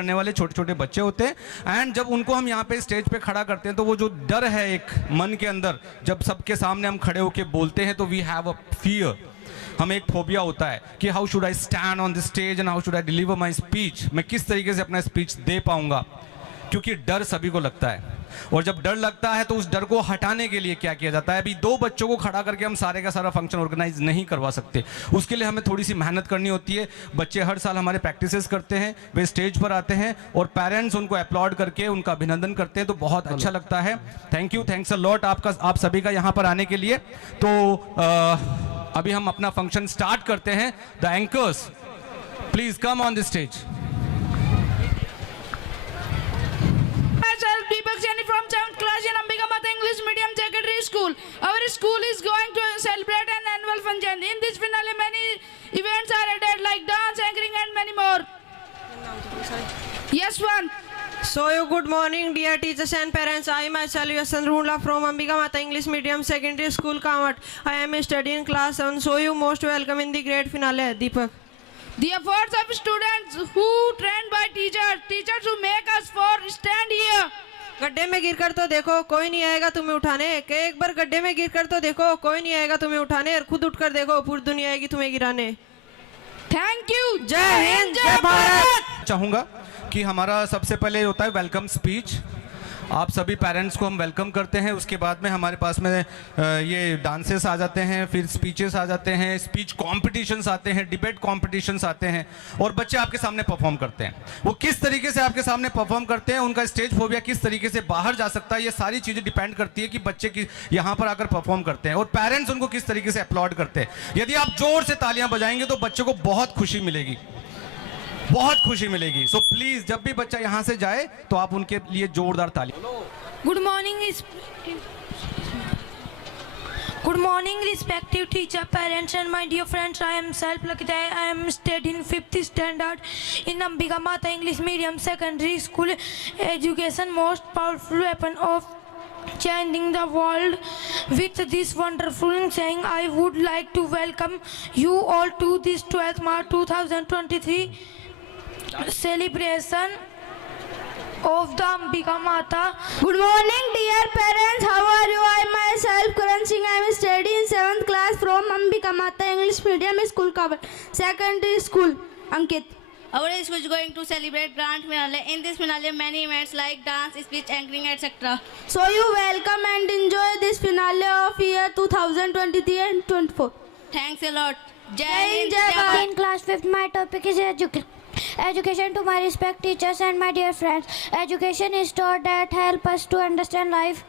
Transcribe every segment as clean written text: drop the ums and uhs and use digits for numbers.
करने वाले छोटे छोटे बच्चे होते हैं एंड जब उनको हम यहाँ पे स्टेज पे खड़ा करते हैं तो वो जो डर है एक मन के अंदर, जब सबके सामने हम खड़े होके बोलते हैं तो वी हैव अ फियर, हमें एक फोबिया होता है कि how should I stand on the stage and how should I deliver my speech, मैं किस तरीके से अपना स्पीच दे पाऊंगा, क्योंकि डर सभी को लगता है। और जब डर लगता है तो उस डर को हटाने के लिए क्या किया जाता है, अभी 2 बच्चों को खड़ा करके हम सारे का सारा फंक्शन ऑर्गेनाइज नहीं करवा सकते, उसके लिए हमें थोड़ी सी मेहनत करनी होती है। बच्चे हर साल हमारे प्रैक्टिसेस करते हैं, वे स्टेज पर आते हैं और पेरेंट्स उनको अपलॉड करके उनका अभिनंदन करते हैं, तो बहुत अच्छा लगता है। Thank you, thanks a lot आप सभी का यहाँ पर आने के लिए। तो अभी हम अपना फंक्शन स्टार्ट करते हैं। The anchors please come on the stage. Myself Deepak Jain from 7th class in Ambika Mata English Medium Secondary School. Our school is going to celebrate an annual function. In this finale, many events are added like dance, anchoring, and many more. Yes, one. So good morning, dear teachers and parents. I myself Yasan Rula from Ambika Mata English Medium Secondary School, Kamat. I am studying class 7. So you most welcome in the great finale, Deepak. The efforts of students who trained by teachers who make us for stand here. गड्ढे में गिरकर तो देखो कोई नहीं आएगा तुम्हें उठाने, एक बार गड्ढे में गिरकर तो देखो कोई नहीं आएगा तुम्हें उठाने, और खुद उठकर देखो पूरी दुनिया आएगी तुम्हें गिराने। Thank you. जय हिंद, जय भारत। चाहूंगा कि हमारा सबसे पहले होता है वेलकम स्पीच। आप सभी पेरेंट्स को हम वेलकम करते हैं, उसके बाद में हमारे पास में ये डांसेस आ जाते हैं, फिर स्पीचेस आ जाते हैं, स्पीच कॉम्पिटिशन्स आते हैं, डिबेट कॉम्पिटिशन्स आते हैं और बच्चे आपके सामने परफॉर्म करते हैं। वो किस तरीके से आपके सामने परफॉर्म करते हैं, उनका स्टेज फोबिया किस तरीके से बाहर जा सकता है, ये सारी चीज़ें डिपेंड करती है कि बच्चे की यहाँ पर आकर परफॉर्म करते हैं और पेरेंट्स उनको किस तरीके से अपलॉड करते हैं। यदि आप जोर से तालियां बजाएंगे तो बच्चे को बहुत खुशी मिलेगी, बहुत खुशी मिलेगी। सो प्लीज जब भी बच्चा यहाँ से जाए तो आप उनके लिए जोरदार ताली। Good morning, respective teacher, parents, and my dear friends. I am Self Lakita. I am studying 5th standard in Ambika Mata English Medium Secondary School. Education, most powerful weapon of changing the world. With this wonderful saying, I would like to welcome you all to this 12th March 2023 celebration of the Ambika Mata. Good morning, dear parents. How are you? I myself Karan Singh. I am studying 7th class from Ambika Mata English Medium School, Kabat Secondary School. Ankit. Our school is going to celebrate grand finale. In this finale, many events like dance, speech, anchoring, etc. So you welcome and enjoy this finale of year 2023 and 24. Thanks a lot. Jai Hind, Jai Bharat. In class 5th, my topic is education. To my respect teachers and my dear friends, education is taught that help us to understand life.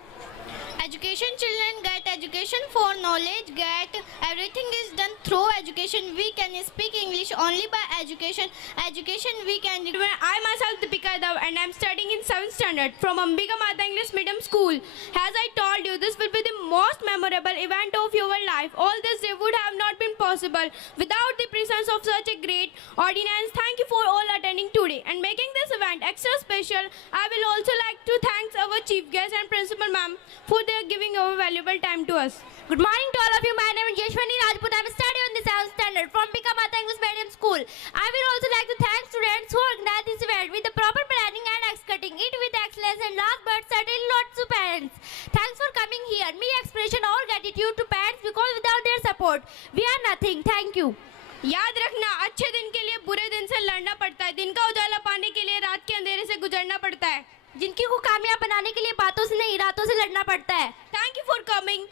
Education, children get education for knowledge, get everything is done through education. We can speak English only by education. Education we can. I myself Deepika Dav and I am studying in 7th standard from Ambika Mata English Medium School. As I told you, this will be the most memorable event of your life. All this day would have not been possible without the presence of such a great audience. Thank you for all attending today and making this event extra special. I will also like to thank our chief guest and principal ma'am for their giving our valuable time to us. Good morning to all of you. My name is Yashwani Rajput. I am studying on the 7th standard from Ambika Mata English Medium School. I will also like to thank students who organized this event with the proper planning and executing it with excellence, and last but certainly not to parents. Thanks for coming here. Me expression our gratitude to parents because without their support we are nothing. Thank you. याद रखना, अच्छे दिन के लिए बुरे दिन से लड़ना पड़ता है, दिन का उजाला पाने के लिए रात के अंधेरे से गुजरना पड़ता है, जिंदगी को कामयाब बनाने के लिए बातों से नहीं रातों से लड़ना पड़ता है. Thank you for coming.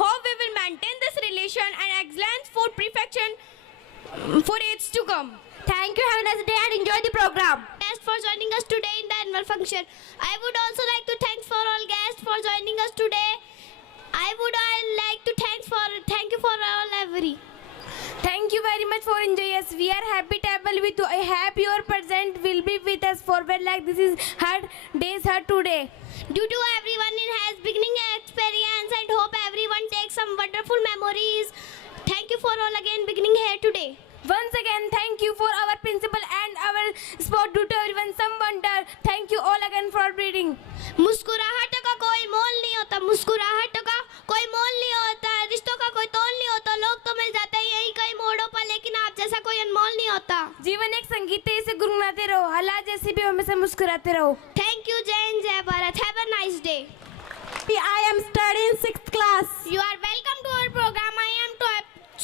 Hope we will maintain this relation and excellence for perfection for age to come. Thank you. Have a nice day and enjoy the program. Thanks for joining us today in the annual function. I would also like to thank for all guests for joining us today. I would like to thank you for all every. Thank you very much for enjoying us. We are happy to with you. I hope your present will be with us forward like this is hard days hard today. Due to everyone in has beginning experience and hope everyone takes some wonderful memories. Thank you for all again beginning here today. Once again, thank you for our principal and our sport tutor, everyone. Some wonder. Thank you all again for reading. मुस्कुराहट का कोई मोल नहीं होता, मुस्कुराहट का कोई मोल नहीं होता, रिश्तों का कोई तोल नहीं होता, लोग तो मिल जाते हैं यही कई मोड़ों पर, लेकिन आप जैसा कोई अनमोल नहीं होता। जीवन एक संगीत है, इसे गुनगुनाते रहो, हालात जैसे भी हमेशा मुस्कुराते रहो। थैंक यू, जय हिंद, जय Bharat. Have a nice day. I am studying 6th class. You are welcome to our program. I am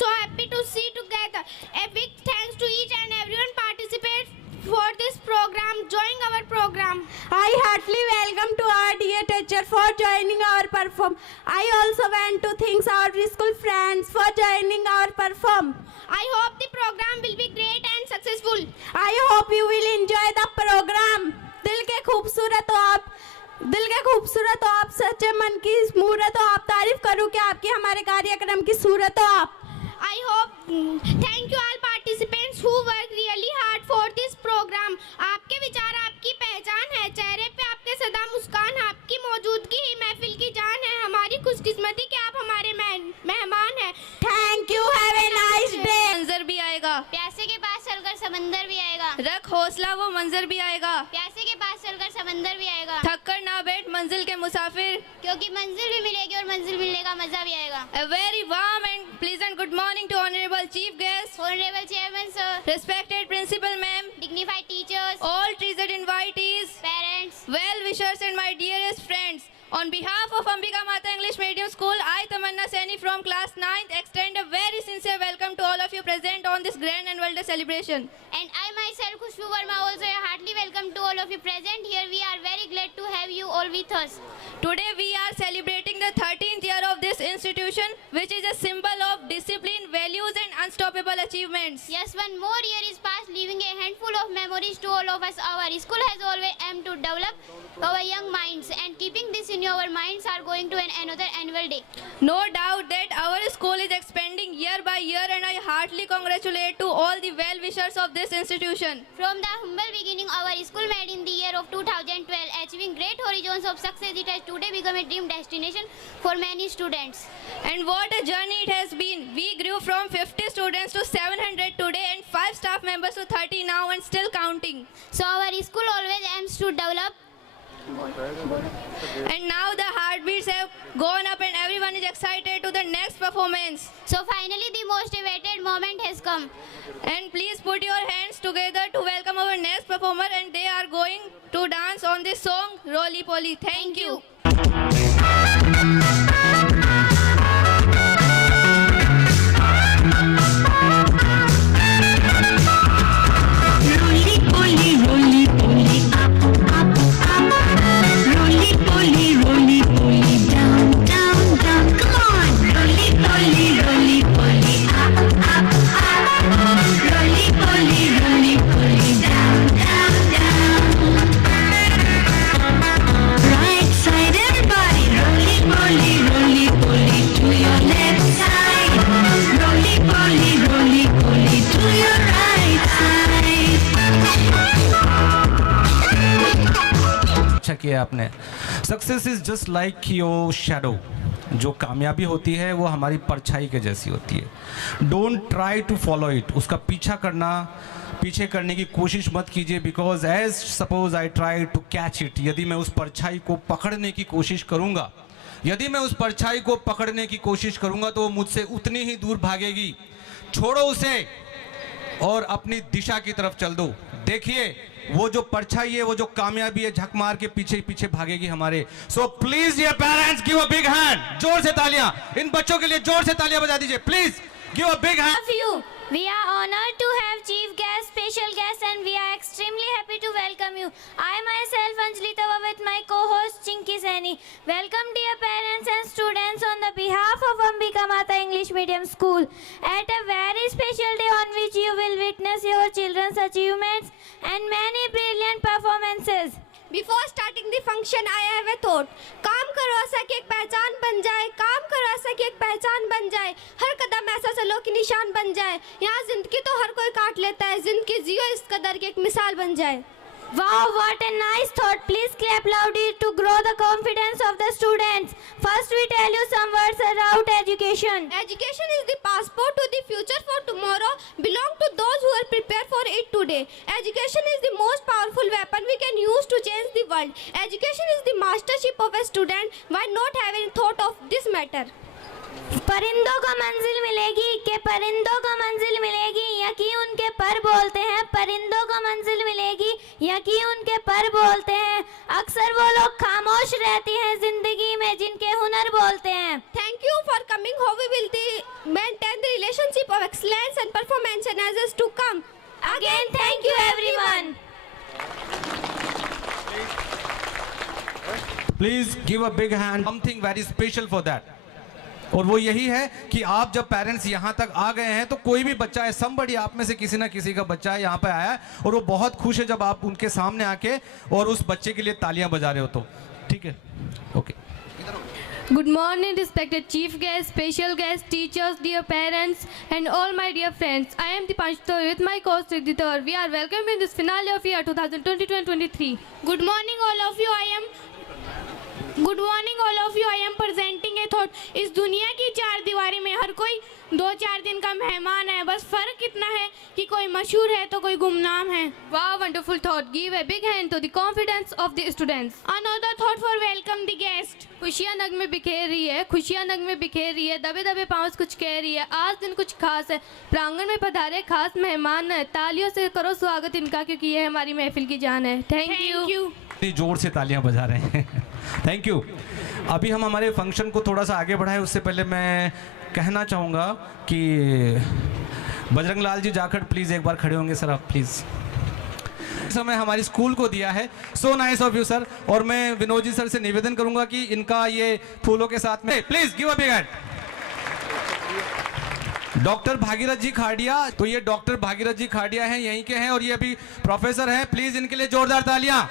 so happy to see together. A big thanks to each and everyone participate for this program, joining our program. I heartily welcome to our dear teacher for joining our perform. I also want to thank our school friends for joining our perform. I hope the program will be great and successful. I hope you will enjoy the program. दिल के खूबसूरत हो आप, सच्चे मन की मूरत हो आप, तारीफ करूं कि आपकी हमारे कार्यक्रम की सूरत हो आप। I hope, thank you all participants who work really hard for this program. आपके विचार आपकी पहचान है, चेहरे पे आपके सदा मुस्कान, आपकी मौजूदगी ही महफिल की जान है, हमारी खुशकिस्मती कि आप हमारे मेहमान हैं। Thank you, have a nice day. मंजर भी आएगा, प्यासे के पास चलकर समंदर भी आएगा, रख हौसला वो मंजर भी आएगा, प्यासे के पास चलकर समंदर भी आएगा, थक कर ना बैठ मंजिल के मुसाफिर, क्योंकि मंजिल भी मिलेगी और मंजिल मिलने का मजा भी आएगा। A very warm and pleasant good morning to honorable chief guests, Honorable Chairman sir, respected principal ma'am, dignified teachers, all treasured invitees, parents, well wishers and my dearest friends. On behalf of Ambika Mata English Medium School, I Tamanna Saini from class 9th extend a very sincere welcome to all of you present on this grand annual day celebration. and I myself Khushbu Verma also a heartily welcome to all of you present here. We are very glad to have you all with us. Today we are celebrating the 13th year of this institution, which is a symbol of discipline, values and unstoppable achievements. Yes, one more year is past, leaving a handful of memories to all of us. Our school has always aimed to develop our young minds, and keeping this in your minds are going to another annual day. No doubt that our school is expanding year by year, and I heartily congratulate to all the well-wishers of this institution. From the humble beginning, our school made in the year of 2012, achieving great horizons of success. It has today become a dream destination for many students. And what a journey it has been. We grew from 50 students to 700 today, and 5 staff members to 30 now, and still counting. So our school always aims to develop. And now the heartbeats have gone up and everyone is excited to the next performance. So finally the most awaited moment has come. And please put your hands together to welcome our next performer, and they are going to dance on this song, Roly Poly. Thank you. Roly poly, roly poly, up, up, up. Roly poly, down, down, down. Come on. Roly poly, up, up, up. Roly poly, down, down, down. Right side, everybody. Roly poly, to your left side. Roly poly, to your right side. अच्छा किया आपने। Success is just like your shadow. जो कामयाबी होती है वो हमारी परछाई के जैसी होती है। Don't try to follow it. उसका पीछे करने की कोशिश मत कीजिए, because as suppose I try to catch it. यदि मैं उस परछाई को पकड़ने की कोशिश करूँगा तो वो मुझसे उतनी ही दूर भागेगी। छोड़ो उसे और अपनी दिशा की तरफ चल दो। देखिए वो जो परछाई है, वो जो कामयाबी है, झक मार के पीछे भागेगी हमारे। So please dear parents, give a big hand. जोर से तालियां इन बच्चों के लिए, जोर से तालियां बजा दीजिए please. Give a big hand. We are honored to have chief guest, special guest, and we are extremely happy to welcome you. I myself, Anjali Tawa, with my co-host Chinky Saini. Welcome dear parents and students on the behalf of Ambika Mata English Medium School at a very special day on which you will witness your children's achievements and many brilliant performances. Before starting the function, I have a thought. काम करो सके एक पहचान बन जाए, काम करवा सके एक पहचान बन जाए, हर कदम ऐसा चलो कि निशान बन जाए। यहाँ जिंदगी तो हर कोई काट लेता है, जिंदगी जियो इस कदर की एक मिसाल बन जाए। Wow, what a nice thought. Please clap loudly to grow the confidence of the students. First, we tell you some words about education. Education is the passport to the future for tomorrow, belong to those who are prepared for it today. Education is the most powerful weapon we can use to change the world. Education is the mastership of a student. Why not have any thought of this matter? परिंदों को मंजिल मिलेगी के परिंदों को मंजिल मिलेगी, यकीन उनके पर बोलते हैं। परिंदों को मंजिल मिलेगी, यकीन उनके पर बोलते हैं। अक्सर वो लोग खामोश रहती हैं जिंदगी में जिनके हुनर बोलते हैं। Thank you for coming. How we will maintain the relationship of excellence and performance and others to come. Again, thank you everyone. Please give a big hand, something very special for that. और वो यही है कि आप जब parents यहाँ तक आ गए हैं तो कोई भी बच्चा है, समबडी आप में से किसी ना किसी का बच्चा है यहाँ पे आया है और वो बहुत खुश है जब आप उनके सामने आके और उस बच्चे के लिए तालियां बजा रहे हो। तो ठीक है, okay. Good morning, respected chief guest, special guests, teachers, dear parents, and all my dear friends. I am Dipanshu with my co-host Riddhita. We are welcoming this finale of year 2022-23. Good morning, all of you. I am presenting a thought. इस दुनिया की चार दीवारी में हर कोई 2-4 दिन का मेहमान है, बस फर्क इतना है कि कोई मशहूर है तो कोई गुमनाम है। Wow, wonderful thought. Give a big hand to the confidence of the students. Another thought for welcome the guest. खुशियाँ नग में बिखेर रही है, खुशियाँ नग में बिखेर रही है, दबे दबे पाँव कुछ कह रही है। आज दिन कुछ खास है, प्रांगण में पधारे खास मेहमान है। तालियों से करो स्वागत इनका, क्योंकि ये हमारी महफिल की जान है। Thank you. इतनी जोर से तालियां बजा रहे हैं। Thank you. अभी हम हमारे फंक्शन को थोड़ा सा आगे बढ़ाएं, उससे पहले मैं कहना चाहूँगा कि बजरंग लाल जी जाखड़ प्लीज़ एक बार खड़े होंगे सर आप प्लीज़। समय हमारी स्कूल को दिया है, so nice of you sir. और मैं विनोद जी सर से निवेदन करूंगा कि इनका ये फूलों के साथ में please give a big hand. Doctor Bhagirath ji Khadia, तो ये डॉक्टर भागीरथ जी खाड़िया हैं, यहीं के हैं और ये अभी प्रोफेसर हैं। प्लीज इनके लिए जोरदार तालियां।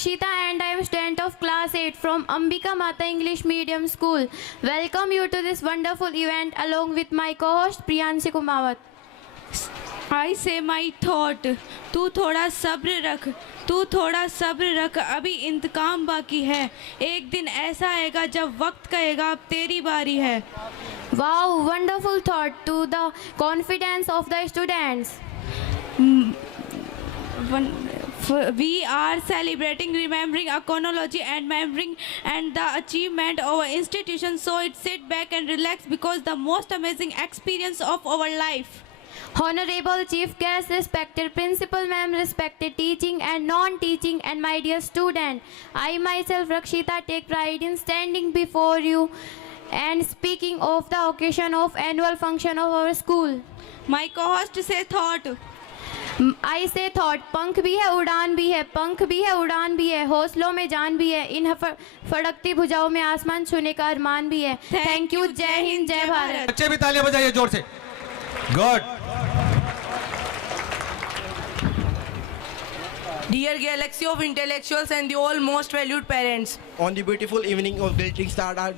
Akshita and I am student of class 8 from Ambika Mata English Medium School. Welcome you to this wonderful event along with my co-host Priyanshi Kumawat. I say my thought. तू थोड़ा सब्र रख, अभी इंतकाम बाकी है। एक दिन ऐसा आएगा जब वक्त कहेगा अब तेरी बारी है। Wow, wonderful thought to the confidence of the students. We are celebrating, remembering a chronology and remembering and the achievement of our institution. So it sit back and relax because the most amazing experience of our life. Honorable Chief Guest, respected Principal Ma'am, respected teaching and non-teaching, and my dear student, I myself, Rakshita, take pride in standing before you and speaking of the occasion of annual function of our school. My co-host say thought. I say thought. पंख भी है उड़ान भी है, पंख भी है उड़ान भी है, हौसलों में जान भी है, इन फड़कती भुजाओं में आसमान छूने का अरमान भी है। Thank you. जय हिंद, जय भारत। बच्चे भी तालियां बजाइए जोर से। Good. Dear galaxy of intellectuals and the all most valued parents, on the beautiful evening of glittering star at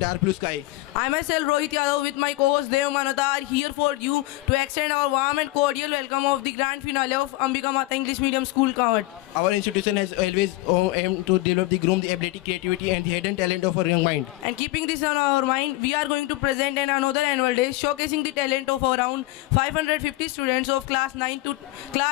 dark blue sky, I myself Rohit Yadav with my co-host Dev Manota are here for you to extend our warm and cordial welcome of the grand finale of Ambika Mata English Medium School Kanwat. Our institution has always aimed to develop the groom the ability, creativity and the hidden talent of our young mind. And keeping this on our mind, we are going to present another annual day showcasing the talent of around 550 students of class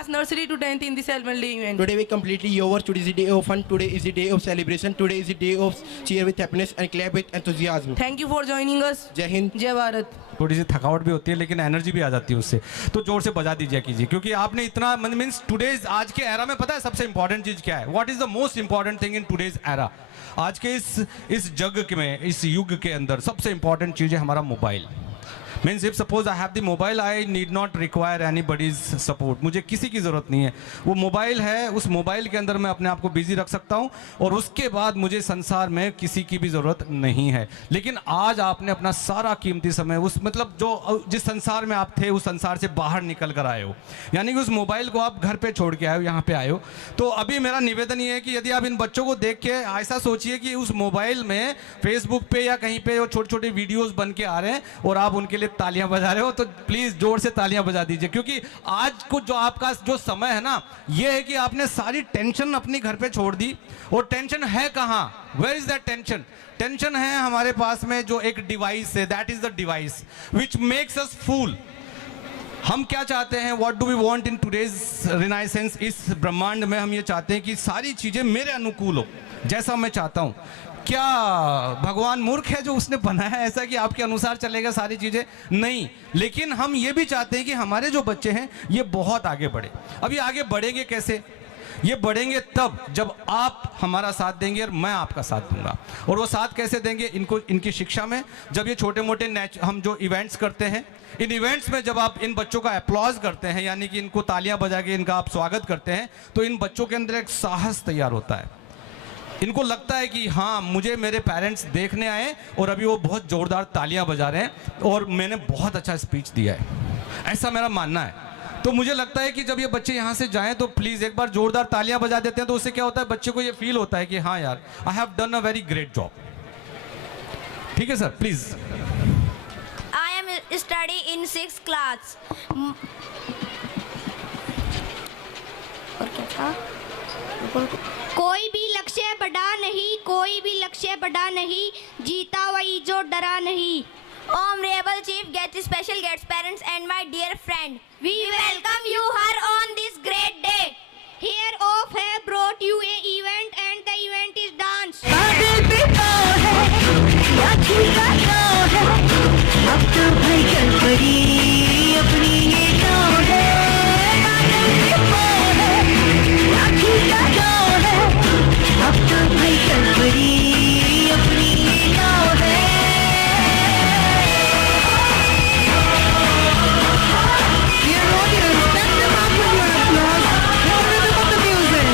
nursery to 10th in this annual day event. Today we completely yours. Today is the day of fun. Today is the day of celebration. Today is the day of cheer with happiness and clap with enthusiasm. Thank you for joining us. जय हिंद, जय भारत। थोड़ी सी थकावट भी होती है लेकिन energy भी आ जाती है उससे, तो जोर से बजा दीजिए कीजिए, क्योंकि आपने इतना मीन्स टुडेज आज के एरा में पता है सबसे इंपॉर्टेंट चीज क्या है? What is the most important thing in today's era? आज के इस जग में, इस युग के अंदर सबसे इंपॉर्टेंट चीज है हमारा mobile. Means if suppose I have the mobile, I need not require anybody's support. मुझे किसी की ज़रूरत नहीं है। वो मोबाइल है, उस मोबाइल के अंदर मैं अपने आप को बिजी रख सकता हूँ और उसके बाद मुझे संसार में किसी की भी ज़रूरत नहीं है। लेकिन आज आपने अपना सारा कीमती समय उस मतलब जो जिस संसार में आप थे उस संसार से बाहर निकल कर आए हो, यानी कि उस मोबाइल को आप घर पे छोड़ के आए हो, यहाँ पे आए हो। तो अभी मेरा निवेदन ये है कि यदि आप इन बच्चों को देख के ऐसा सोचिए कि उस मोबाइल में फेसबुक पे या कहीं पे वो छोटे छोटे वीडियोस बन के आ रहे हैं और आप उनके लिए तालियां बजा रहे हो, तो प्लीज़ जोर से तालियां बजा दीजिए। क्योंकि आज को जो आपका जो समय है ना, ये है कि आपने सारी टेंशन अपनी घर पे छोड़ दी। और टेंशन है कहाँ? Where is that tension? Tension है हमारे पास में जो एक डिवाइस है, that is the device which makes us fool. हम क्या चाहते हैं, what do we want in today's renaissance? इस ब्रह्मांड में हम ये चाहते हैं कि सारी चीज़ें मेरे अनुकूल हो, जैसा मैं चाहता हूँ। क्या भगवान मूर्ख है जो उसने बनाया है ऐसा कि आपके अनुसार चलेगा सारी चीज़ें? नहीं। लेकिन हम ये भी चाहते हैं कि हमारे जो बच्चे हैं ये बहुत आगे बढ़े। अब ये आगे बढ़ेंगे कैसे? ये बढ़ेंगे तब जब आप हमारा साथ देंगे और मैं आपका साथ दूंगा। और वो साथ कैसे देंगे? इनको इनकी शिक्षा में, जब ये छोटे मोटे हम जो इवेंट्स करते हैं, इन इवेंट्स में जब आप इन बच्चों का अप्लॉज करते हैं, यानी कि इनको तालियां बजा के इनका आप स्वागत करते हैं, तो इन बच्चों के अंदर एक साहस तैयार होता है। इनको लगता है कि हाँ, मुझे मेरे पेरेंट्स देखने आए और अभी वो बहुत ज़ोरदार तालियां बजा रहे हैं और मैंने बहुत अच्छा स्पीच दिया है, ऐसा मेरा मानना है। तो मुझे लगता है कि जब ये बच्चे यहाँ से जाएं तो प्लीज़ एक बार ज़ोरदार तालियां बजा देते हैं, तो उससे क्या होता है, बच्चे को ये फील होता है कि हाँ यार, I have done a very great job. ठीक है sir, please. I am study in 6th class. और क्या था? कोई भी लक्ष्य बड़ा नहीं, कोई भी लक्ष्य बड़ा नहीं, जीता वही जो डरा नहीं। Honorable Chief Guest, special guests, parents and my dear friend, we welcome you here on this great day. Here of have brought you a event and the event is dance. बादल पे पाँव है, लाठी का नाव है, अब तो भाई चल पड़ी अपनी ये नाव है। बादल पे पाँव है, लाठी का नाव है, अब तो भाई चल पड़ी अपनी ये नाव है। Dear audience, stand them up with your applause. What rhythm of the music?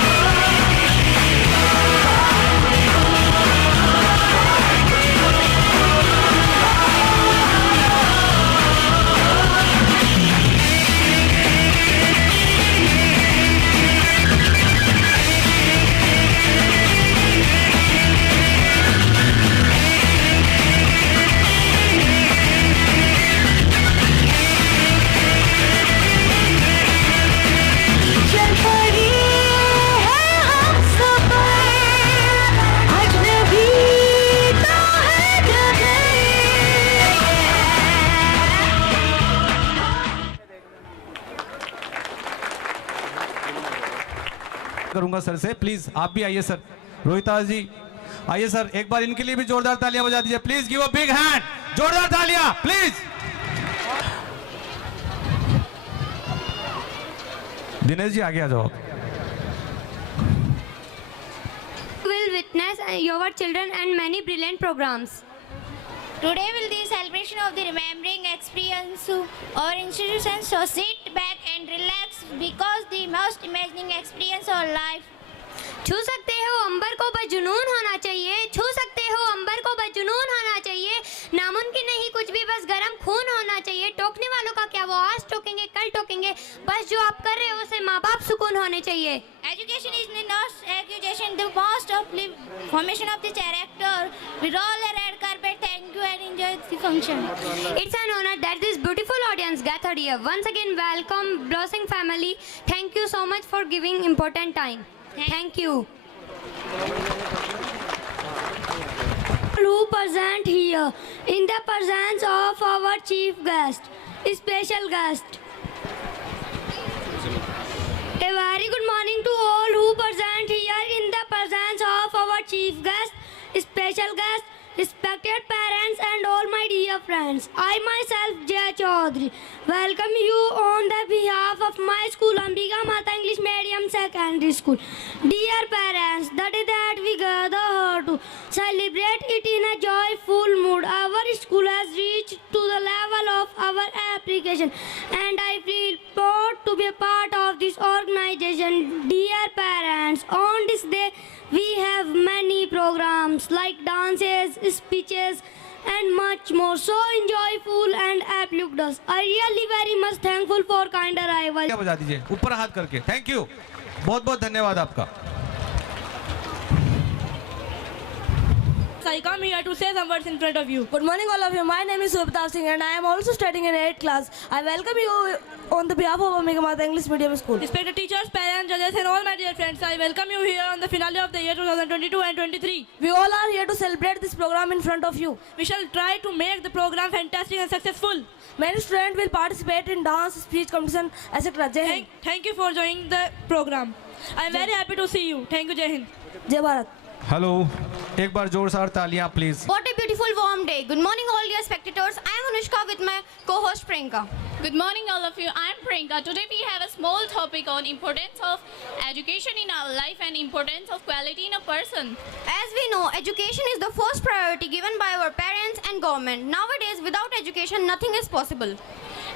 चल पड़ी है हम सफर, अजनबी तो है जगह। करूंगा सर से, प्लीज आप भी आइए सर। रोहितास जी आइए सर, एक बार इनके लिए भी जोरदार तालियां बजा दीजिए। Please give a big hand, जोरदार तालियां प्लीज। दिनेश जी आगे आ जाओ। Will witness your children and many brilliant programs. Today will be celebration of the remembering experience or institutions. So sit back and relax because the most amazing experience of life. छू सकते हो अंबर को बस जुनून होना चाहिए, छू सकते हो अंबर को बस जुनून होना चाहिए, नामुमकिन नहीं कुछ भी, बस गरम खून होना चाहिए। टोकने वालों का क्या, वो आज टोकेंगे कल टोकेंगे, बस जो आप कर रहे हो उसे माँ बाप सुकून होने चाहिए। Education is not education, the most of formation of the character. We roll a red carpet. Thank you and enjoy the function. It's an honor that this beautiful audience gathered here. Once again, welcome Blessing family. Thank you so much for giving important time. Thank you. Who present here in the presence of our chief guest, special guest. A very good morning to all who present here in the presence of our chief guest, special guest, respected parents and all my dear friends. I myself, Jay Chaudhary, welcome you on the behalf of my school, Ambika Mata English Medium Secondary School. Dear parents, the day that we gather here to celebrate it in a joyful mood, our school has reached to the level of application, and I feel proud to be a part of this organization. Dear parents, on this day we have many programs like dances, speeches, and much more. So enjoyful and uplift us. I really very much thankful for kind arrival. क्या बजा दीजिए ऊपर हाथ करके. Thank you, बहुत बहुत धन्यवाद आपका. I come here to say some words in front of you. Good morning, all of you. My name is Subhata Singh, and I am also studying in 8th class. I welcome you on the behalf of Ambika Mata English Medium School. Respected teachers, parents, judges, and all my dear friends, I welcome you here on the finale of the year 2022 and 23. We all are here to celebrate this program in front of you. We shall try to make the program fantastic and successful. Many students will participate in dance, speech competition, etc. Jai Hind. Thank you for joining the program. I am very happy to see you. Thank you, Jai Hind. Jai Bharat. Hello, एक बार जोरदार तालियां please. What a beautiful warm day. Good morning all dear spectators. I am Anushka with my co-host Priyanka. Good morning all of you. I am Priyanka. Today we have a small topic on importance of education in our life and importance of quality in a person. As we know, education is the first priority given by our parents and government. Nowadays, without education, nothing is possible.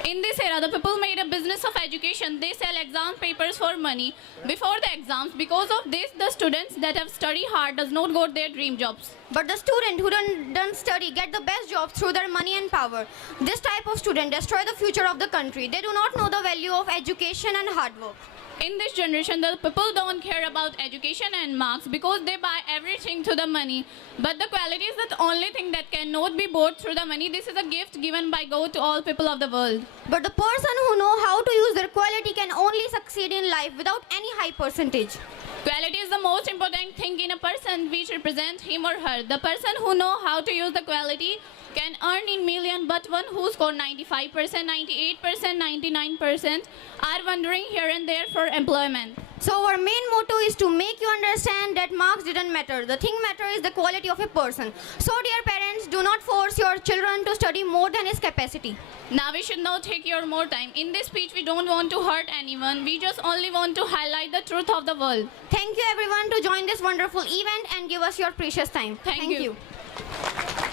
In this era, the people made a business of education. They sell exam papers for money before the exams. Because of this, the students that have studied hard does not got their dream jobs. But the student who don't study get the best jobs through their money and power. This type of student destroy the future of the country. They do not know the value of education and hard work. In this generation, the people don't care about education and marks because they buy everything to the money. But the quality is the only thing that cannot be bought through the money. This is a gift given by God to all people of the world. But the person who know how to use their quality can only succeed in life without any high percentage. Quality is the most important thing in a person which represents him or her. The person who know how to use the quality can earn in million, but one who scored 95%, 98%, 99% are wandering here and there for employment. So our main motto is to make you understand that marks didn't matter. The thing matter is the quality of a person. So dear parents, do not force your children to study more than his capacity. Now we should not take your more time. In this speech, we don't want to hurt anyone. We just only want to highlight the truth of the world. Thank you everyone to join this wonderful event and give us your precious time. Thank you.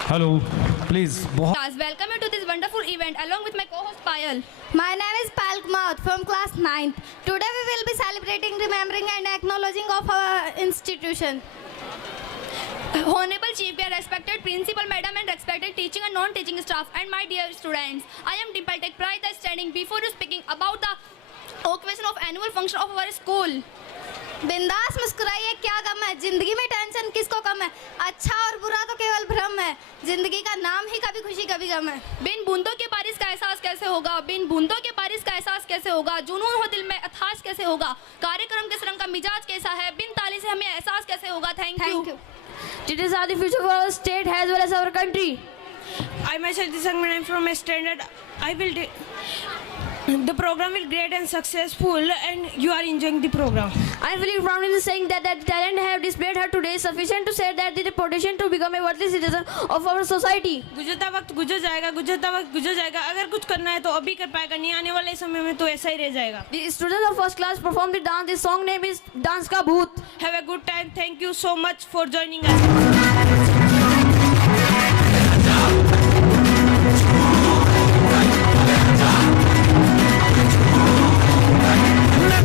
Hello, please. बहुत Welcome you to this wonderful event along with my co-host Payal. My name is Pal Kumaut from class 9th. Today we will be celebrating, remembering and acknowledging of our institution. Honorable Chief Guest, respected Principal Madam and respected teaching and non-teaching staff and my dear students. I am Dimple Take pride that standing before you speaking about the occasion of annual function of our school. बिंदास मुस्कुराइए, क्या गम है, जिंदगी में tension किसको कम है, अच्छा और बुरा तो केवल भ्रम है, जिंदगी का नाम ही कभी खुशी कभी गम है. बिन बूंदों के बारिश का एहसास कैसे होगा, बिन बूंदों के बारिश का एहसास कैसे होगा, जुनून हो दिल में अथाश कैसे होगा, कार्यक्रम के रंग का मिजाज कैसा है, बिन ताली से हमें एहसास कैसे होगा. Thank you. Teachers are the future of our state as well as our country. I myself, this young man, I am from a standard. The program will great and successful, and you are enjoying the program. I am feeling proud in saying that the talent I have displayed here today is sufficient to say that the potential to become a worthy citizen of our society. गुजरता वक्त गुजर जाएगा, गुजरता वक्त गुजर जाएगा. अगर कुछ करना है तो अभी कर पाएगा, नहीं आने वाले समय में तो ऐसा ही रह जाएगा. The students of first class performed the dance. The song name is Dance Ka Bhoot. Have a good time. Thank you so much for joining us.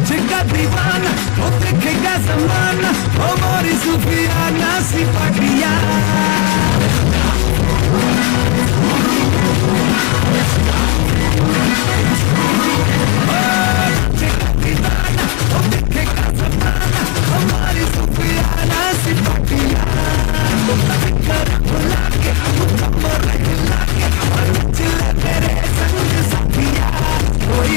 नचेगा दीवाना, वो देखेगा ज़माना, वो मोरी सूफियाना सी पाटिया. नचेगा दीवाना, वो देखेगा ज़माना, वो मोरी सूफियाना सी पाटिया. कर बुला के, कमर हिला के, नच ले मेरे संग साथिया. कोई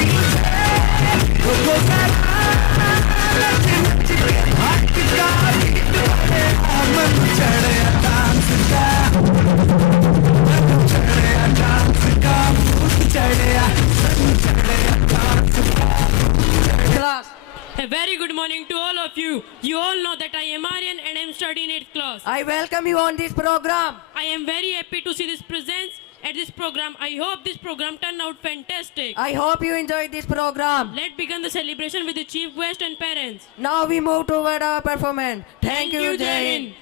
A very good morning to all of you. You all know that I am Aryan and I am studying 8th class. I welcome you on this program. I am very happy to see this presence at this program. I hope this program turned out fantastic. I hope you enjoyed this program. Let's begin the celebration with the chief guest and parents. Now we move toward our performance. Thank you, Jai Hind.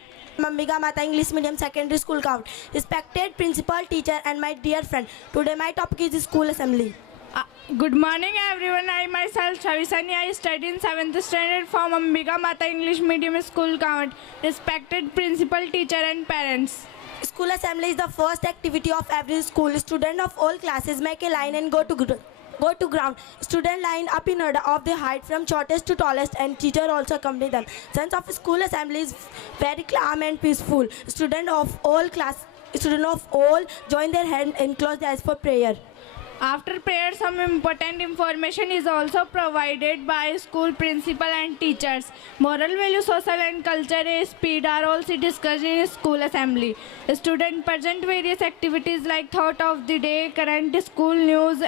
Ambika Mata English Medium Secondary School Count. Respected principal, teacher and my dear friend. Today my topic is school assembly. Good morning everyone. I myself Chavisani. I study in 7th standard from Ambika Mata English Medium School Count. Respected principal, teacher and parents. School assembly is the first activity of every school. Students of all classes make a line and go to ground. Student line up in order of the height from shortest to tallest, and teacher also accompany them. Sense of school assembly is very calm and peaceful. Student of all join their hand and close their eyes for prayer. After prayer, some important information is also provided by school principal and teachers. Moral value, social and culture, speed are also discussed in school assembly. Students present various activities like thought of the day, current school news,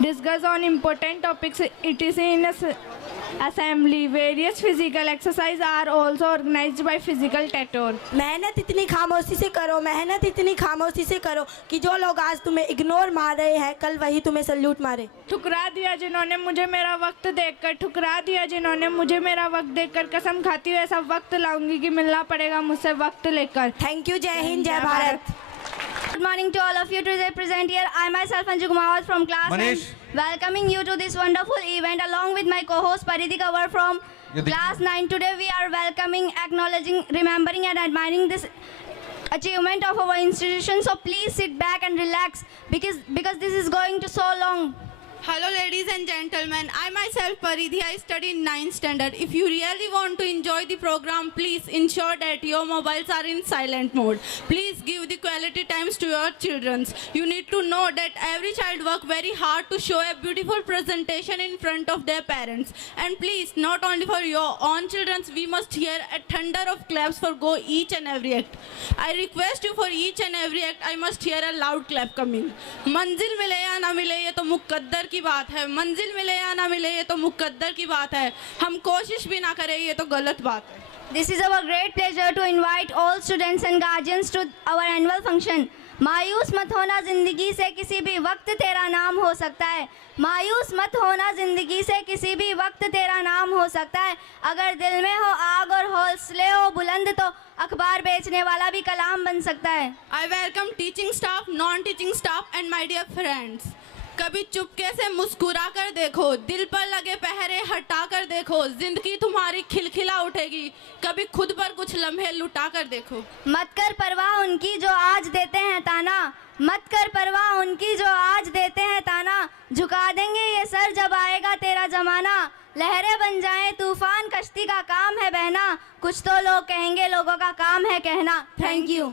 discuss on important topics. It is in assembly. Various physical exercises are also organized by physical tutor. मेहनत इतनी खामोशी से करो कि जो लोग आज तुम्हें इग्नोर मार रहे हैं कल वही तुम्हें सल्यूट मारे. ठुकरा दिया जिन्होंने मुझे मेरा वक्त देखकर कसम खाती हूँ ऐसा वक्त लाऊंगी कि मिलना पड़ेगा मुझसे वक्त लेकर. Thank you. जय हिंद, जय Bharat. Good morning to all of you today present here. I myself Anju Kumawat from class 9, welcoming you to this wonderful event along with my co-host Paridhi Kawar from class 9. Today we are welcoming, acknowledging, remembering and admiring this achievement of our institution. So please sit back and relax because this is going to so long. Hello ladies and gentlemen, I myself Paridhi, I study in 9th standard. If you really want to enjoy the program, please ensure that your mobiles are in silent mode. Please give the quality times to your children. You need to know that every child work very hard to show a beautiful presentation in front of their parents. And please, not only for your own children, we must hear a thunder of claps for go each and every act. I request you for each and every act, I must hear a loud clap coming. मंजिल मिले या ना मिले ये तो मुकद्दर की बात है. मंजिल मिले या ना मिले ये तो मुकद्दर की बात है. हम कोशिश भी ना करें ये तो गलत बात है. This is our great pleasure to invite all students and guardians to our annual function. मायूस मत होना जिंदगी से किसी भी वक्त तेरा नाम हो सकता है. मायूस मत होना जिंदगी से किसी भी वक्त तेरा नाम हो सकता है. अगर दिल में हो आग और हौसले हो बुलंद तो अखबार बेचने वाला भी कलाम बन सकता है. I welcome teaching staff, non-teaching staff and my dear friends. कभी चुपके से मुस्कुरा कर देखो, दिल पर लगे पहरे हटा कर देखो, जिंदगी तुम्हारी खिलखिला उठेगी. कभी खुद पर कुछ लम्हे लुटा कर देखो. मत कर परवाह उनकी जो आज देते हैं ताना. मत कर परवाह उनकी जो आज देते हैं ताना. झुका देंगे ये सर जब आएगा तेरा जमाना. लहरें बन जाएं तूफान कश्ती का काम है बहना. कुछ तो लोग कहेंगे लोगों का काम है कहना. Thank you.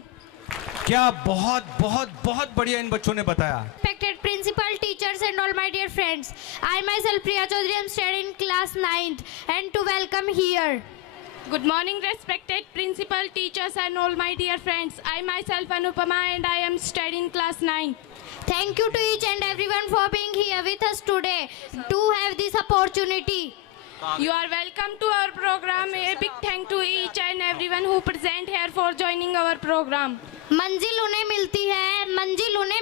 क्या बहुत बहुत बहुत बढ़िया इन बच्चों ने बताया. Respected principal, teachers and all my dear friends, I myself Priya Chaudhary am studying in class 9th and to welcome here. Good morning respected principal, teachers and all my dear friends. I myself Anupama and I am studying class 9. Thank you to each and everyone for being here with us today to have this opportunity. You are welcome to our program. A big thank to each and everyone who present here for joining our program. मंजिल उन्हें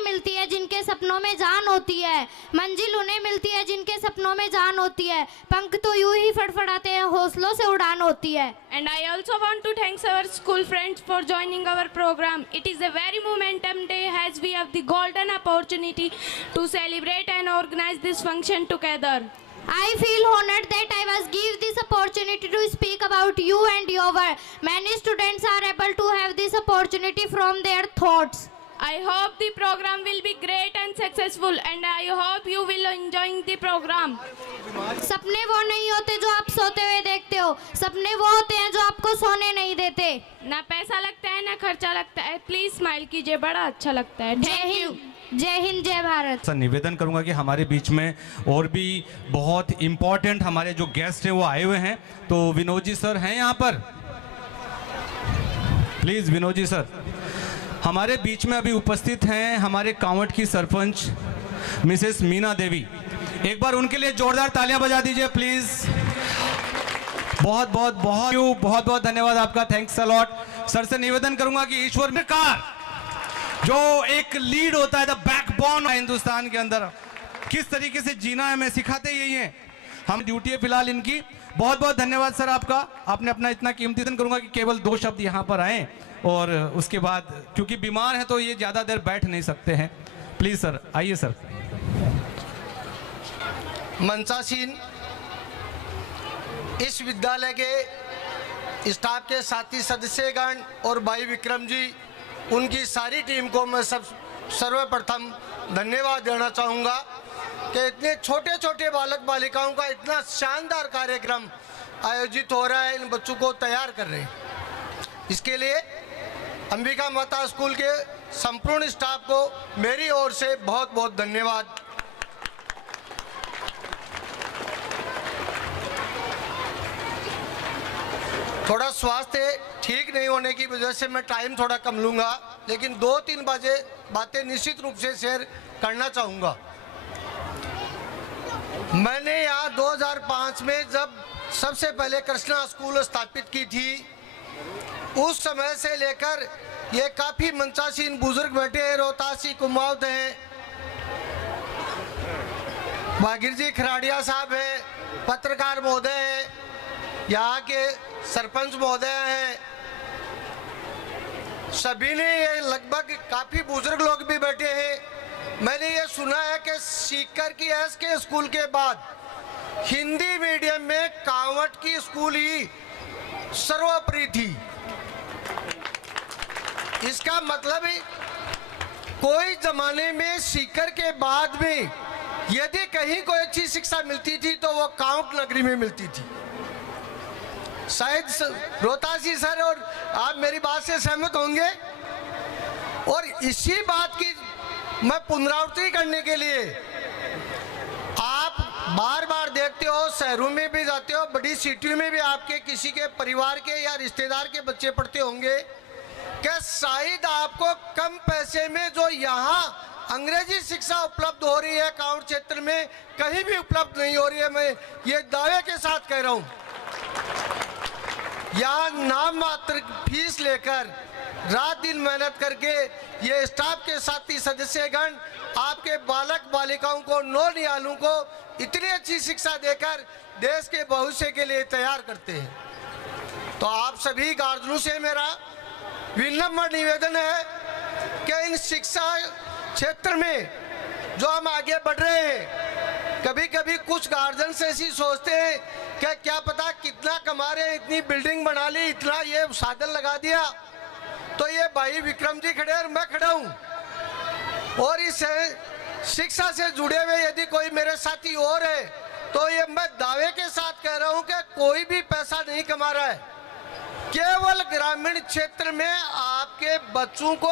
मिलती है जिनके सपनों में जान होती है. मंजिल उन्हें मिलती है जिनके सपनों में जान होती है. पंख तो यूं ही फड़फड़ाते हैं, हौसलों से उड़ान होती है. And I also want to thank our school friends for joining our program. It is a very momentum day as we have the golden opportunity to celebrate and organize this function together. I feel honored that I was given this opportunity to speak about you and your work. Many students are able to have this opportunity from their thoughts. I hope the program will be great and successful and I hope you will enjoy the program. सपने वो नहीं होते जो आप सोते हुए देखते हो. सपने वो होते हैं जो आपको सोने नहीं देते. ना पैसा लगता है ना खर्चा लगता है. प्लीज स्माइल कीजिए, बड़ा अच्छा लगता है. जय हिंद, जय हिंद, जय भारत. सर निवेदन करूंगा कि हमारे बीच में और भी बहुत इम्पोर्टेंट हमारे जो गेस्ट हैं वो आए हुए हैं. तो विनोद जी सर हैं यहाँ पर. Please Vinod ji sir. हमारे बीच में अभी उपस्थित हैं हमारे कांवट की सरपंच मिसेस मीना देवी. एक बार उनके लिए जोरदार तालियां बजा दीजिए प्लीज. बहुत बहुत बहुत बहुत बहुत धन्यवाद आपका. Thanks a lot. सर से निवेदन करूंगा कि ईश्वर प्रकार जो एक लीड होता है, द बैकबोन हिंदुस्तान के अंदर किस तरीके से जीना है, हमें सिखाते यही हैं. हम ड्यूटी है फिलहाल इनकी। बहुत बहुत धन्यवाद सर आपका, आपने अपना इतना कीमती दिन। करूंगा कि केवल 2 शब्द यहाँ पर आए और उसके बाद क्योंकि बीमार हैं तो ये ज़्यादा देर बैठ नहीं सकते हैं। प्लीज़ सर आइए सर। मंचासीन इस विद्यालय के स्टाफ के साथी सदस्यगण और भाई विक्रम जी, उनकी सारी टीम को मैं सर्वप्रथम धन्यवाद देना चाहूँगा कि इतने छोटे छोटे बालक बालिकाओं का इतना शानदार कार्यक्रम आयोजित हो रहा है, इन बच्चों को तैयार कर रहे हैं। इसके लिए अंबिका माता स्कूल के संपूर्ण स्टाफ को मेरी ओर से बहुत बहुत धन्यवाद। थोड़ा स्वास्थ्य ठीक नहीं होने की वजह से मैं टाइम थोड़ा कम लूँगा, लेकिन 2-3 बातें निश्चित रूप से शेयर करना चाहूँगा। मैंने यहाँ 2005 में जब सबसे पहले कृष्णा स्कूल स्थापित की थी, उस समय से लेकर ये काफ़ी मंचासीन बुजुर्ग बैठे हैं, रोहतासी कुमावत हैं, भागीर जी खराड़िया साहब हैं, पत्रकार महोदय हैं, यहाँ के सरपंच महोदय हैं, सभी ने ये लगभग काफ़ी बुजुर्ग लोग भी बैठे हैं। मैंने ये सुना है कि सीकर की एसके स्कूल के बाद हिंदी मीडियम में कांवट की स्कूल ही सर्वोपरि थी। इसका मतलब है कोई जमाने में सीकर के बाद में यदि कहीं कोई अच्छी शिक्षा मिलती थी तो वो कांवट नगरी में मिलती थी। शायद रोहतासी सर और आप मेरी बात से सहमत होंगे। और इसी बात की मैं पुनरावृत्ति करने के लिए, आप बार बार देखते हो, शहरों में भी जाते हो, बड़ी सिटियों में भी आपके किसी के परिवार के या रिश्तेदार के बच्चे पढ़ते होंगे, कि शायद आपको कम पैसे में जो यहाँ अंग्रेजी शिक्षा उपलब्ध हो रही है कांवट क्षेत्र में कहीं भी उपलब्ध नहीं हो रही है। मैं ये दावे के साथ कह रहा हूँ। यहाँ नाम मात्र फीस लेकर रात दिन मेहनत करके ये स्टाफ के साथी सदस्यगण आपके बालक बालिकाओं को, नौनिहालों को इतनी अच्छी शिक्षा देकर देश के भविष्य के लिए तैयार करते हैं। तो आप सभी गार्जियनों से मेरा विनम्र निवेदन है कि इन शिक्षा क्षेत्र में जो हम आगे बढ़ रहे हैं, कभी कभी कुछ गार्जियन से ऐसी सोचते हैं कि क्या पता कितना कमा रहे हैं, इतनी बिल्डिंग बना ली, इतना ये साधन लगा दिया। तो ये भाई विक्रम जी खड़े और मैं खड़ा हूँ, और इस शिक्षा से जुड़े हुए यदि कोई मेरे साथी और है तो ये मैं दावे के साथ कह रहा हूँ कि कोई भी पैसा नहीं कमा रहा है। केवल ग्रामीण क्षेत्र में आपके बच्चों को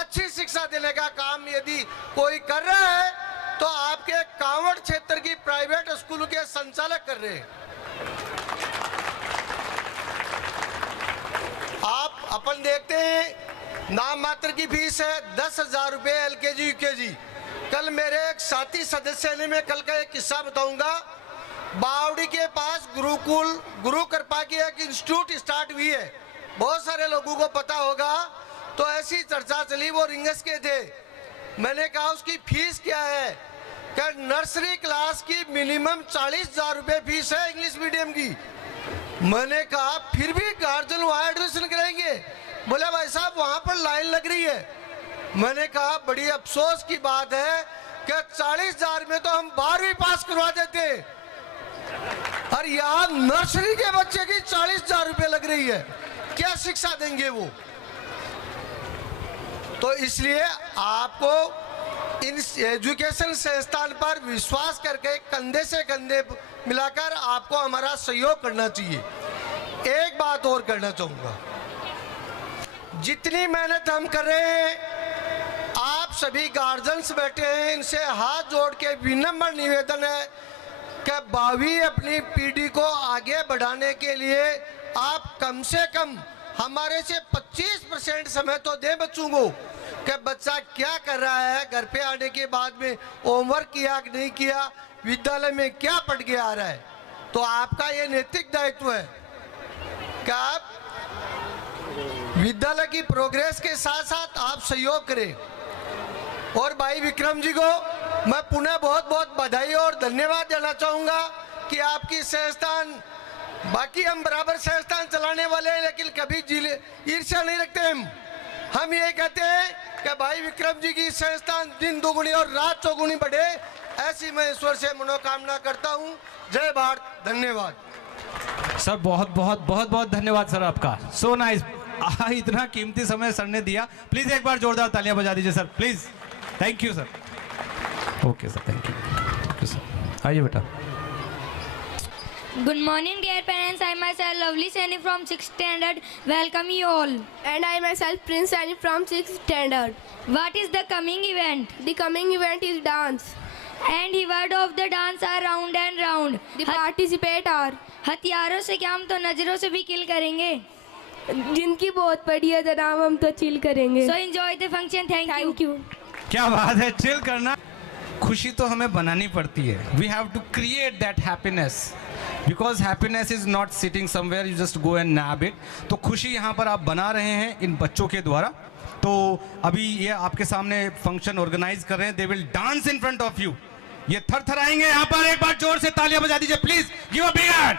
अच्छी शिक्षा देने का काम यदि कोई कर रहा है तो आपके कांवट क्षेत्र की प्राइवेट स्कूल के संचालक कर रहे हैं। आप अपन देखते हैं नाम मात्र की फीस है 10,000 रुपये LKG UKG। कल मेरे एक साथी सदस्य ने, मैं कल का एक किस्सा बताऊंगा, बावड़ी के पास गुरुकुल गुरु कृपा की एक इंस्टीट्यूट स्टार्ट हुई है, बहुत सारे लोगों को पता होगा। तो ऐसी चर्चा चली, वो रिंगस के थे। मैंने कहा उसकी फीस क्या है? क्या नर्सरी क्लास की मिनिमम 40,000 रुपये फीस है इंग्लिश मीडियम की। मैंने कहा फिर भी गार्जियन वहाँ एडमिशन करेंगे? बोले भाई साहब वहाँ पर लाइन लग रही है। मैंने कहा बड़ी अफसोस की बात है कि 40,000 में तो हम 12वीं पास करवा देते, और यहाँ नर्सरी के बच्चे की 40,000 रुपये लग रही है। क्या शिक्षा देंगे वो? तो इसलिए आपको इन एजुकेशन संस्थान पर विश्वास करके कंधे से कंधे मिलाकर आपको हमारा सहयोग करना चाहिए। एक बात और करना चाहूँगा, जितनी मेहनत हम कर रहे हैं, आप सभी गार्जियंस बैठे हैं, इनसे हाथ जोड़ के विनम्र निवेदन है कि भावी अपनी पीढ़ी को आगे बढ़ाने के लिए आप कम से कम हमारे से 25% समय तो दें बच्चों को, कि बच्चा क्या कर रहा है, घर पे आने के बाद में होमवर्क किया कि नहीं किया, विद्यालय में क्या पढ़ के आ रहा है। तो आपका ये नैतिक दायित्व है कि आप विद्यालय की प्रोग्रेस के साथ साथ आप सहयोग करें। और भाई विक्रम जी को मैं पुनः बहुत बहुत बधाई और धन्यवाद देना चाहूँगा कि आपकी संस्थान, बाकी हम बराबर संस्थान चलाने वाले हैं, लेकिन कभी ईर्ष्या नहीं रखते हम ये कहते हैं कि भाई विक्रम जी की संस्थान दिन दुगुनी और रात चौगुनी बढ़े, ऐसी मैं ईश्वर से मनोकामना करता हूँ। जय भारत, धन्यवाद सर। बहुत बहुत बहुत बहुत धन्यवाद सर आपका। सो नाइस, इतना कीमती समय सर ने दिया। प्लीज एक बार जोरदार तालियां बजा दीजिए sir, please. Thank you sir. Okay sir, thank you sir. आइए बेटा। Good morning, dear parents. I myself, Lovely Sani from 6th standard. Welcome you all. And I myself, Prince Sani from 6th standard. What is the coming event? The coming event is dance. And the word of the dance are round and round. The participate are. हथियारों से क्या, हम तो नजरों से भी किल करेंगे। जिनकी बहुत बड़ी है जनाब, हम तो चिल करेंगे। So enjoy the function. Thank you. क्या बात है, चिल करना। खुशी तो हमें बनानी पड़ती है। We have to create that happiness, because happiness is not sitting somewhere, you just go and nab it. तो खुशी यहाँ पर आप बना रहे हैं इन बच्चों के द्वारा। तो अभी ये आपके सामने फंक्शन ऑर्गेनाइज कर रहे हैं। They will dance in front of you. ये थरथराएंगे यहाँ पर। एक बार जोर से तालियां बजा दीजिए please. Give a big hand.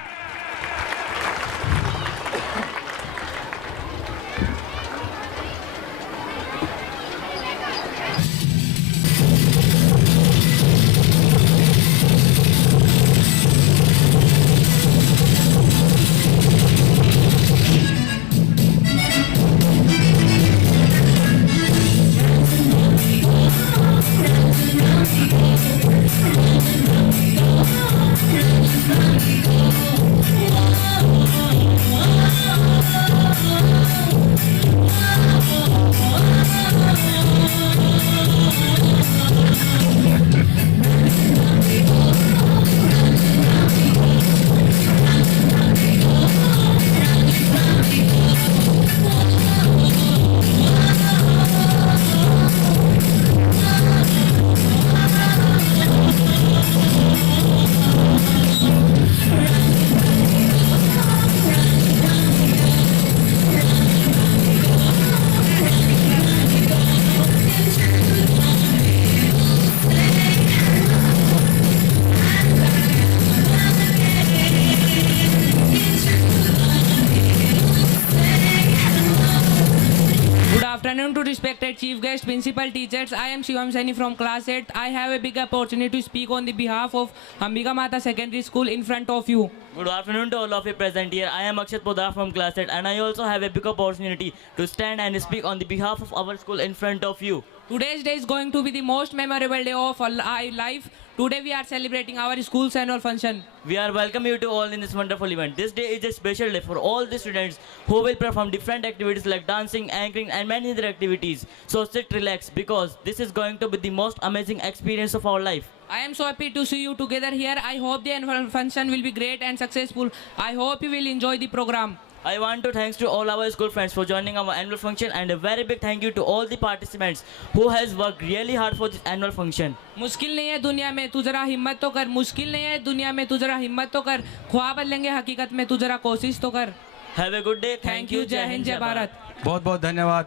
afternoon to respected chief guest, principal, teachers. I am Shivam Saini from class 8. I have a big opportunity to speak on the behalf of Ambika Mata Secondary School in front of you. Good afternoon to all of you present here. I am Akshat Podar from class 8 and I also have a big opportunity to stand and speak on the behalf of our school in front of you. Today's day is going to be the most memorable day of our life. Today we are celebrating our school's annual function. We are welcoming you to all in this wonderful event. This day is a special day for all the students who will perform different activities like dancing, anchoring and many other activities. So sit, relax, because this is going to be the most amazing experience of our life. I am so happy to see you together here. I hope the annual function will be great and successful. I hope you will enjoy the program. I want to thanks to all our school friends for joining our annual function, and a very big thank you to all the participants who has worked really hard for this annual function. मुश्किल नहीं है दुनिया में, तू जरा हिम्मत तो कर. मुश्किल नहीं है दुनिया में, तू जरा हिम्मत तो कर. ख्वाब बदलेंगे हकीकत में, तू जरा कोशिश तो कर. Have a good day. Thank you. जय हिंद, जय भारत. बहुत बहुत धन्यवाद.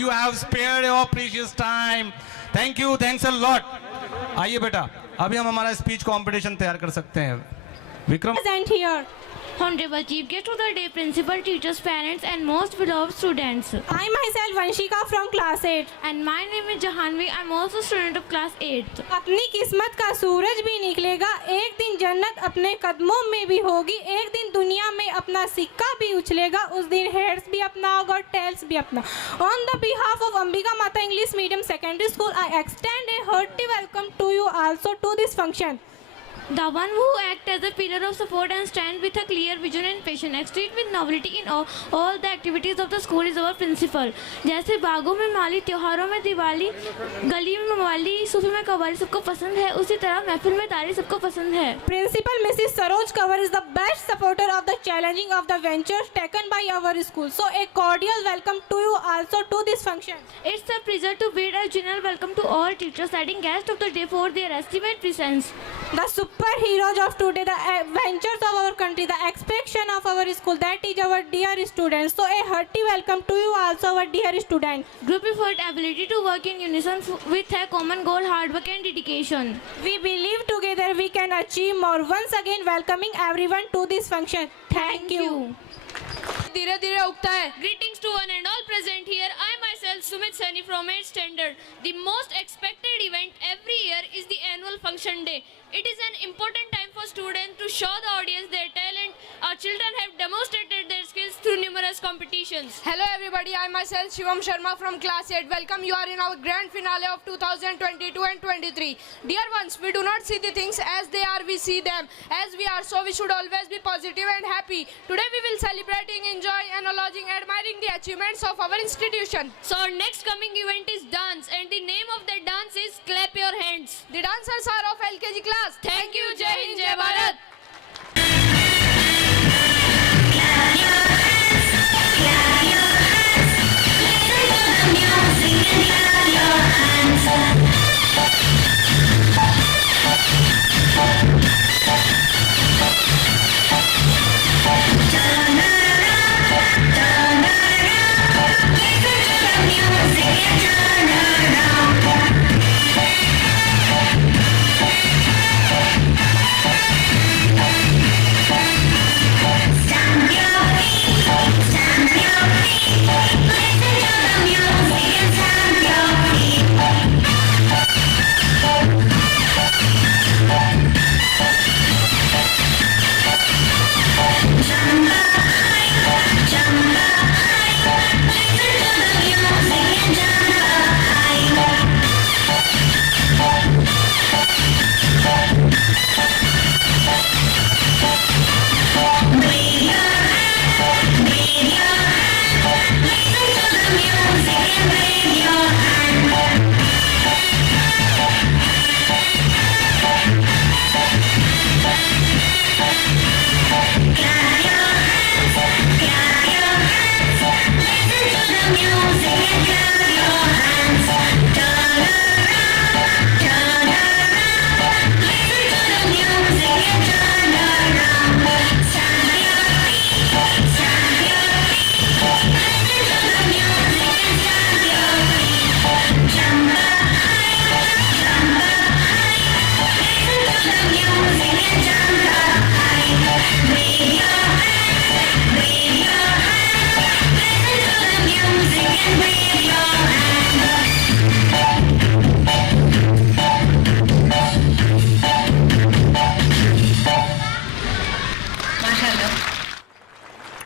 You have spared your precious time. Thank you. Thanks a lot. आइए बेटा, अभी हम हमारा स्पीच कंपटीशन तैयार कर सकते हैं. Vikram. Present here. Honorable Chief Guest of the Day, Principal, teachers, parents and most beloved students. I myself Vanshika from class 8. And my name is Jahanvi. I'm also student of class 8. अपनी किस्मत का सूरज भी निकलेगा, एक दिन जन्नत अपने कदमों में भी होगी, एक दिन दुनिया में अपना सिक्का भी उछलेगा, उस दिन हेड्स भी अपना होगा और टेल्स भी अपना. On the behalf of Ambika Mata English Medium Secondary School, I extend a hearty welcome to you also to this function. The one who acts as a pillar of support and stands with a clear vision and passion, exceed with novelty in all the activities of the school is our principal. जैसे बागों में माली, त्योहारों में दिवाली, गली में मवाली, सूफी में कव्वाली सबको पसंद है, उसी तरह महफिल में तारी सबको पसंद है. Principal Mrs. Saroj Kanwar is the best supporter of the challenging of the ventures taken by our school. So a cordial welcome to you also to this function. It's a pleasure to bid a general welcome to all teachers and guests of the day for their estimate presence. The superheroes of today, the adventures of our country, the expectation of our school, that is our dear students. So a hearty welcome to you also, our dear students. Group effort, ability to work in unison with a common goal, hard work and dedication. We believe together we can achieve more. Once again welcoming everyone to this function. Thank you. धीरे धीरे उगता है. Greetings to one and all present here. I myself, Sumit Saini from 8th standard. The most expected event every year is the annual function day. It is an important time for students to show the audience their talent. Our children have demonstrated their skills through numerous competitions. Hello everybody, I myself Shivam Sharma from class 8. Welcome, you are in our grand finale of 2022 and 23. Dear ones, we do not see the things as they are, we see them as we are. So we should always be positive and happy. Today we will celebrating, enjoy, acknowledging, admiring the achievements of our institution. So our next coming event is dance, and the name of the dance is Clap Your Hands. The dancers are of LKG class. Thank you, Jai Hind, Jai Bharat.